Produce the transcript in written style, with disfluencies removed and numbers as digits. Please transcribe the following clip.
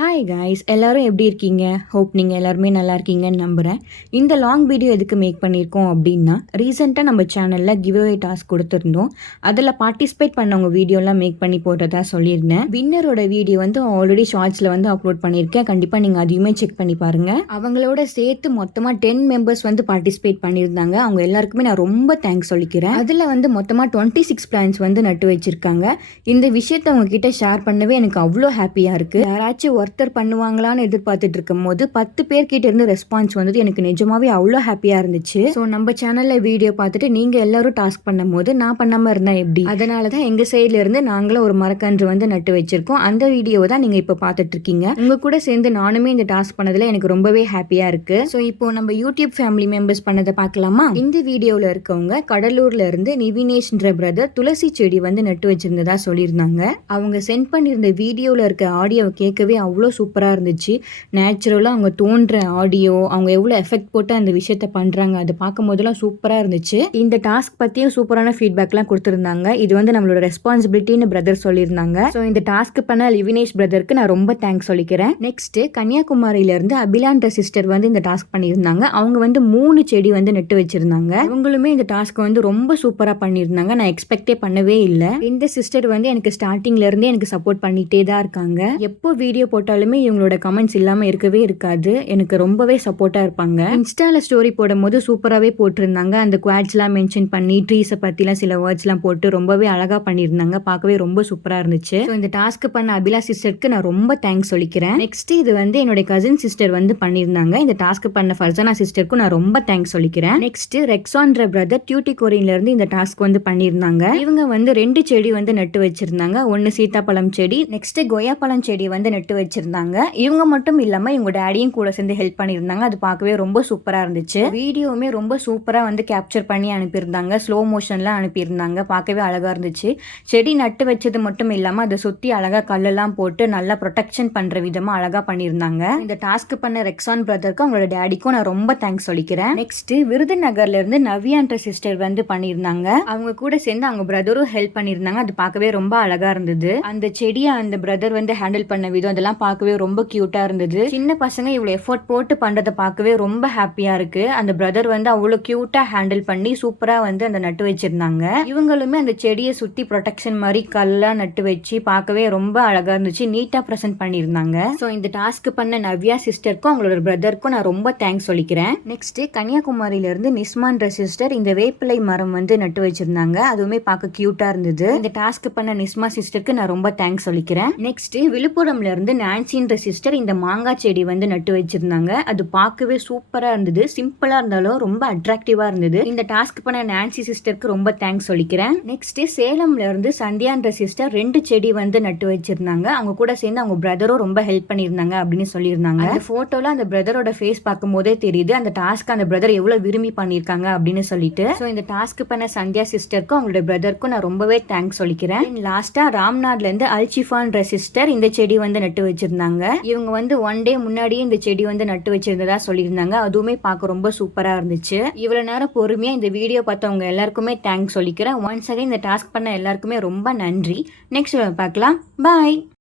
Hi guys, எல்லாரும் எப்படி இருக்கீங்க? ஹோப் நீங்கள் எல்லாருமே நல்லா இருக்கீங்கன்னு நம்புகிறேன். இந்த லாங் வீடியோ எதுக்கு மேக் பண்ணியிருக்கோம் அப்படின்னா, ரீசெண்டாக நம்ம சேனலில் கிவ்அவே டாஸ்க் கொடுத்துருந்தோம். அதில் பார்ட்டிசிபேட் பண்ணவங்க வீடியோலாம் மேக் பண்ணி போட்டதாக சொல்லியிருந்தேன். வின்னரோட வீடியோ வந்து ஆல்ரெடி ஷார்ட்ஸில் வந்து அப்லோட் பண்ணியிருக்கேன். கண்டிப்பாக நீங்கள் அதையுமே செக் பண்ணி பாருங்கள். அவங்களோட சேர்த்து மொத்தமாக 10 மெம்பர்ஸ் வந்து பார்ட்டிசிபேட் பண்ணியிருந்தாங்க. அவங்க எல்லாருக்குமே நான் ரொம்ப தேங்க்ஸ் சொல்லிக்கிறேன். அதில் வந்து மொத்தமாக 26 பிளான்ஸ் வந்து நட்டு வச்சுருக்காங்க. இந்த விஷயத்தை அவங்க கிட்ட ஷேர் பண்ணவே எனக்கு அவ்வளோ ஹாப்பியாக இருக்குது. யாராச்சும் ஒருத்தர் பண்ணுவாங்களான்னு எதிர்பார்த்துட்டு இருக்கும் போது 10 பேர்கிட்ட இருந்து ரெஸ்பான்ஸ் வந்தது எனக்கு நிஜமாவே அவ்வளோ ஹாப்பியா இருந்துச்சு. ஸோ நம்ம சேனல்ல வீடியோ பார்த்துட்டு நீங்க எல்லாரும் டாஸ்க் பண்ணும் போது நான் பண்ணாம இருந்தா எப்படி? அதனாலதான் எங்க சைட்ல இருந்து நாங்களும் ஒரு மரக்கன்று வந்து நட்டு வச்சிருக்கோம். அந்த வீடியோ தான் நீங்க இப்ப பார்த்துட்டு இருக்கீங்க. உங்க கூட சேர்ந்து நானுமே இந்த டாஸ்க் பண்ணதுல எனக்கு ரொம்பவே ஹாப்பியா இருக்கு. ஸோ இப்போ நம்ம யூடியூப் ஃபேமிலி மெம்பர்ஸ் பண்ணதை பார்க்கலாமா? இந்த வீடியோல இருக்கவங்க கடலூர்ல இருந்து நிவினேஷ்ன்ற பிரதர் துளசி செடி வந்து நட்டு வச்சிருந்ததா சொல்லியிருந்தாங்க. அவங்க சென்ட் பண்ணியிருந்த வீடியோல இருக்க ஆடியோவை கேட்கவே அவ்வளோ சூப்பராக இருந்துச்சு. நேச்சுரலாக அவங்க தோன்ற ஆடியோ, அவங்க எவ்வளோ எஃபெக்ட் போட்டு அந்த விஷயத்த பண்ணுறாங்க, அதை பார்க்கும் போதெல்லாம் சூப்பராக இருந்துச்சு. இந்த டாஸ்க் பற்றியும் சூப்பரான ஃபீட்பேக்லாம் கொடுத்துருந்தாங்க. இது வந்து நம்மளோட ரெஸ்பான்சிபிலிட்டின்னு பிரதர் சொல்லியிருந்தாங்க. ஸோ இந்த டாஸ்க் பண்ண லிவினேஷ் பிரதருக்கு நான் ரொம்ப தேங்க்ஸ் சொல்லிக்கிறேன். நெக்ஸ்ட் கன்னியாகுமரியிலேருந்து அபிலான்ற சிஸ்டர் வந்து இந்த டாஸ்க் பண்ணியிருந்தாங்க. அவங்க வந்து 3 செடி வந்து நட்டு வச்சிருந்தாங்க. அவங்களுமே இந்த டாஸ்க் வந்து ரொம்ப சூப்பராக பண்ணியிருந்தாங்க. நான் எக்ஸ்பெக்டே பண்ணவே இல்லை. இந்த சிஸ்டர் வந்து எனக்கு ஸ்டார்டிங்ல இருந்தே எனக்கு சப்போர்ட் பண்ணிட்டே தான் இருக்காங்க. எப்போ வீடியோ போட்டாலுமே இவங்களோட கமெண்ட்ஸ் இல்லாமல் இருக்கவே இருக்காது. எனக்கு ரொம்பவே சப்போர்ட்டாக இருப்பாங்க. இன்ஸ்டாவில் ஸ்டோரி போடும் போது சூப்பராகவே போட்டிருந்தாங்க. அந்த குவாட்ஸ்லாம் மென்ஷன் பண்ணி ட்ரீஸை பற்றிலாம் சில வேர்ட்ஸ்லாம் போட்டு ரொம்பவே அழகாக பண்ணியிருந்தாங்க. பார்க்கவே ரொம்ப சூப்பராக இருந்துச்சு. ஸோ இந்த டாஸ்க் பண்ண அபிலா சிஸ்டருக்கு நான் ரொம்ப தேங்க்ஸ் சொல்லிக்கிறேன். நெக்ஸ்ட் இது வந்து என்னோட கசின் சிஸ்டர் வந்து பண்ணியிருந்தாங்க. இந்த டாஸ்க் பண்ண ஃபர்சனா சிஸ்டருக்கும் நான் ரொம்ப தேங்க்ஸ் சொல்லிக்கிறேன். நெக்ஸ்ட் ரெக்ஸான்ற பிரதர் டியூட்டி கோரின்ல இருந்து இந்த டாஸ்க் வந்து பண்ணியிருந்தாங்க. இவங்க வந்து 2 செடி வந்து நட்டு வச்சிருந்தாங்க. ஒன்று சீத்தாப்பழம் செடி, நெக்ஸ்ட் கொய்யாப்பழம் செடி வந்து நட்டு வச்சிருந்தாங்க. இவங்க மட்டும் இல்லாம இவங்க டேடியும் கூட சேர்ந்து ஹெல்ப் பண்ணியிருந்தாங்க. அது பார்க்கவே ரொம்ப சூப்பரா இருந்துச்சு. வீடியோவுமே ரொம்ப சூப்பரா வந்து கேப்சர் பண்ணி அனுப்பியிருந்தாங்க. ஸ்லோ மோஷன்லாம் அனுப்பியிருந்தாங்க. பார்க்கவே அழகா இருந்துச்சு. செடி நட்டு வச்சது மட்டும் இல்லாம அதை சுத்தி அழகா கல்லெல்லாம் போட்டு நல்லா ப்ரொடெக்ஷன் பண்ற விதமா அழகா பண்ணியிருந்தாங்க. இந்த டாஸ்க் பண்ண ரெக்ஸான் பிரதருக்கும் அவங்களோட டேடிக்கும் நான் ரொம்ப தேங்க்ஸ் சொல்லிக்கிறேன். நெக்ஸ்ட் விருதுநகர்ல இருந்து நவ்யான்ற சிஸ்டர் வந்து பண்ணியிருந்தாங்க. அவங்க கூட சேர்ந்து அவங்க பிரதரும் ஹெல்ப் பண்ணியிருந்தாங்க. அது பார்க்கவே ரொம்ப அழகா இருந்தது. அந்த செடியை அந்த பிரதர் வந்து ஹேண்டில் பண்ண விதம் அதெல்லாம் பார்க்கவே ரொம்ப கியூட்டா இருந்தது. சின்ன பசங்க இவ்வளவு எஃபோர்ட் போட்டு பண்றதை பார்க்கவே ரொம்ப ஹாப்பியா இருக்கு. அந்த பிரதர் வந்து அவ்வளவு கியூட்டா ஹேண்டில் பண்ணி சூப்பரா வந்து அந்த நட்டு வச்சிருந்தாங்க. இவங்களுமே அந்த செடியை சுத்தி ப்ரொடெக்ஷன் மாதிரி கல்லா நட்டு வச்சு பார்க்கவே ரொம்ப அழகா இருந்துச்சு. நீட்டா பிரசன்ட் பண்ணியிருந்தாங்க. ஸோ இந்த டாஸ்க் பண்ண நவ்யா சிஸ்டருக்கும் அவங்களோட பிரதருக்கும் நான் ரொம்ப தேங்க்ஸ் சொல்லிக்கிறேன். நெக்ஸ்ட் கன்னியாகுமரியில இருந்து நிஸ்மான்ற சிஸ்டர் இந்த வேப்பிலை மரம் வந்து நட்டு வச்சிருந்தாங்க. அதுவுமே பார்க்க கியூட்டா இருந்தது. இந்த டாஸ்க் பண்ண நிஸ்மா சிஸ்டருக்கு நான் ரொம்ப தேங்க்ஸ் சொல்லிக்கிறேன். நெக்ஸ்ட் விழுப்புரம்ல இருந்து நான்சின்ற சிஸ்டர் இந்த மாங்காய் செடி வந்து நட்டு வச்சிருந்தாங்க. அது பார்க்கவே சூப்பரா இருந்தது. சிம்பிளா இருந்தாலும் ரொம்ப அட்ராக்டிவா இருந்தது. இந்த டாஸ்க் பண்ண நான்சி சிஸ்டருக்கு ரொம்ப தேங்க்ஸ் சொல்லிக்கிறேன். நெக்ஸ்ட் சேலம்ல இருந்து சந்தியான்ற சிஸ்டர் 2 செடி வந்து நட்டு வச்சிருந்தாங்க. அவங்க கூட சேர்ந்து அவங்க பிரதரும் ரொம்ப ஹெல்ப் பண்ணியிருந்தாங்க அப்படின்னு சொல்லியிருந்தாங்க. அந்த போட்டோல அந்த பிரதரோட ஃபேஸ் பார்க்கும் போதே தெரியுது அந்த டாஸ்க் அந்த பிரதர் எவ்வளவு விரும்பி பண்ணியிருக்காங்க அப்படின்னு சொல்லிட்டு. ஸோ இந்த டாஸ்க் பண்ண சந்தியா சிஸ்டருக்கும் அவங்களோட பிரதருக்கும் நான் ரொம்பவே தேங்க்ஸ் சொல்லிக்கிறேன். லாஸ்டா ராம்நாட்ல இருந்து அல்சிஃபான்ற சிஸ்டர் இந்த செடி வந்து நட்டு வச்சிருந்தாங்க. இவங்க வந்து 1 டே முன்னாடியே இந்த செடி வந்து நட்டு வச்சிருந்ததா சொல்லியிருந்தாங்க. அதுவுமே பார்க்க ரொம்ப சூப்பரா இருந்துச்சு. இவ்வளவு நேரம் பொறுமையா இந்த வீடியோ பார்த்தவங்க எல்லாருக்குமே தேங்க்ஸ் சொல்லிக்கிறேன். ஒன்ஸ் அகைன் இந்த டாஸ்க் பண்ண எல்லாருக்குமே ரொம்ப நன்றி. நெக்ஸ்ட் பார்க்கலாம். பாய்.